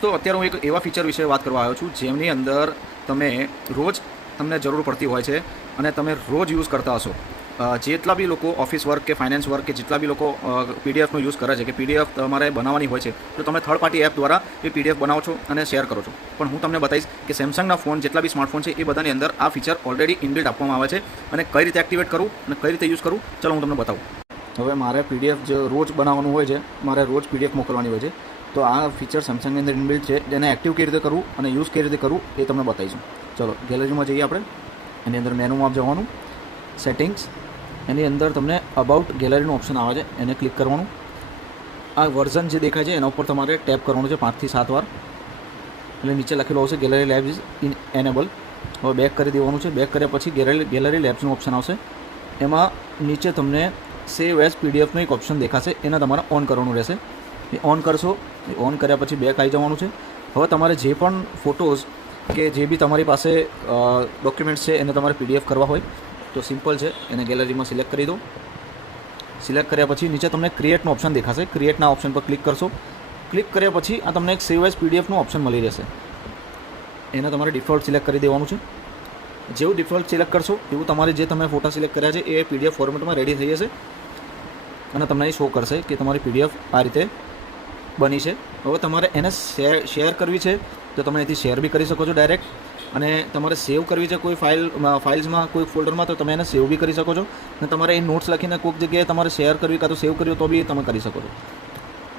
દોસ્તો અત્યારે હું એક એવા ફીચર વિશે વાત કરવા આવ્યો છું જેમની અંદર તમે રોજ તમને જરૂર પડતી હોય છે અને તમે રોજ યુઝ કરતા હશો. જેટલા બી લોકો ઓફિસ વર્ક કે ફાઇનાન્સ વર્ક કે જેટલા બી લોકો પીડીએફનો યુઝ કરે છે કે પીડીએફ તમારે બનાવવાની હોય છે તો તમે થર્ડ પાર્ટી એપ દ્વારા એ પીડીએફ બનાવો છો અને શેર કરો છો. પણ હું તમને બતાવીશ કે સેમસંગના ફોન જેટલા બી સ્માર્ટફોન છે એ બધાની અંદર આ ફીચર ઓલરેડી ઇનબિલ્ટ આપવામાં આવે છે અને કઈ રીતે એક્ટિવેટ કરવું અને કઈ રીતે યુઝ કરવું ચલો હું તમને બતાવું. હવે મારે પીડીએફ જે રોજ બનાવવાનું હોય છે, મારે રોજ પીડીએફ મોકલવાની હોય છે, તો આ ફીચર સેમસંગની અંદર ઇનબિલ્ટ છે. જેને એક્ટિવ કઈ રીતે કરવું અને યુઝ કઈ રીતે કરવું એ તમને બતાવીશું. ચલો ગેલેરીમાં જઈએ આપણે. એની અંદર મેનુમાં જવાનું, સેટિંગ્સ, એની અંદર તમને અબાઉટ ગેલેરીનું ઓપ્શન આવે છે, એને ક્લિક કરવાનું. આ વર્ઝન જે દેખાય છે એના ઉપર તમારે ટેપ કરવાનું છે 5 થી 7 વાર. એટલે નીચે લખેલું આવશે ગેલેરી લેબ્સ ઇન એનેબલ. હવે બેક કરી દેવાનું છે. બેક કર્યા પછી ગેલેરી લેબ્સનું ઓપ્શન આવશે. એમાં નીચે તમને સેવ એઝ પીડીએફનું એક ઓપ્શન દેખાશે, એને તમારે ઓન કરવાનું રહેશે. એ ઓન કરશો, એ ઓન કર્યા પછી બેક આવી જવાનું છે. હવે તમારે જે પણ ફોટોઝ કે જે બી તમારી પાસે ડોક્યુમેન્ટ્સ છે એને તમારે પીડીએફ કરવા હોય તો સિમ્પલ છે, એને ગેલેરીમાં સિલેક્ટ કરી દો. સિલેક્ટ કર્યા પછી નીચે તમને ક્રિએટનું ઓપ્શન દેખાશે. ક્રિએટના ઓપ્શન પર ક્લિક કરશો. ક્લિક કર્યા પછી આ તમને એક સેવ એઝ પીડીએફનું ઓપ્શન મળી રહેશે. એને તમારે ડિફોલ્ટ સિલેક્ટ કરી દેવાનું છે. જેવું ડિફોલ્ટ સિલેક્ટ કરશો એવું તમારે જે તમે ફોટા સિલેક્ટ કર્યા છે એ પીડીએફ ફોર્મેટમાં રેડી થઈ જશે અને તમને એ શો કરશે કે તમારી પીડીએફ આ રીતે બની છે. હવે તમારે એને શેર કરવી છે તો તમે અહીંથી શેર બી કરી શકો છો ડાયરેક્ટ, અને તમારે સેવ કરવી છે કોઈ ફાઇલ્સમાં કોઈ ફોલ્ડરમાં તો તમે એને સેવ બી કરી શકો છો. અને તમારે એ નોટ્સ લખીને કોઈક જગ્યાએ તમારે શેર કરવી કાં તો સેવ કરવી તો બી તમે કરી શકો છો.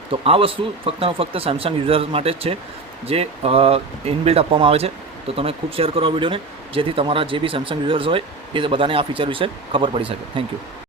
તો આ વસ્તુ ફક્ત સેમસંગ યુઝર્સ માટે જ છે, જે ઇનબિલ્ટ આપવામાં આવે છે. તો તમે ખૂબ શેર કરો આ વિડીયોને, જેથી તમારા જે બી સેમસંગ યુઝર્સ હોય એ બધાને આ ફીચર વિશે ખબર પડી શકે. Thank you.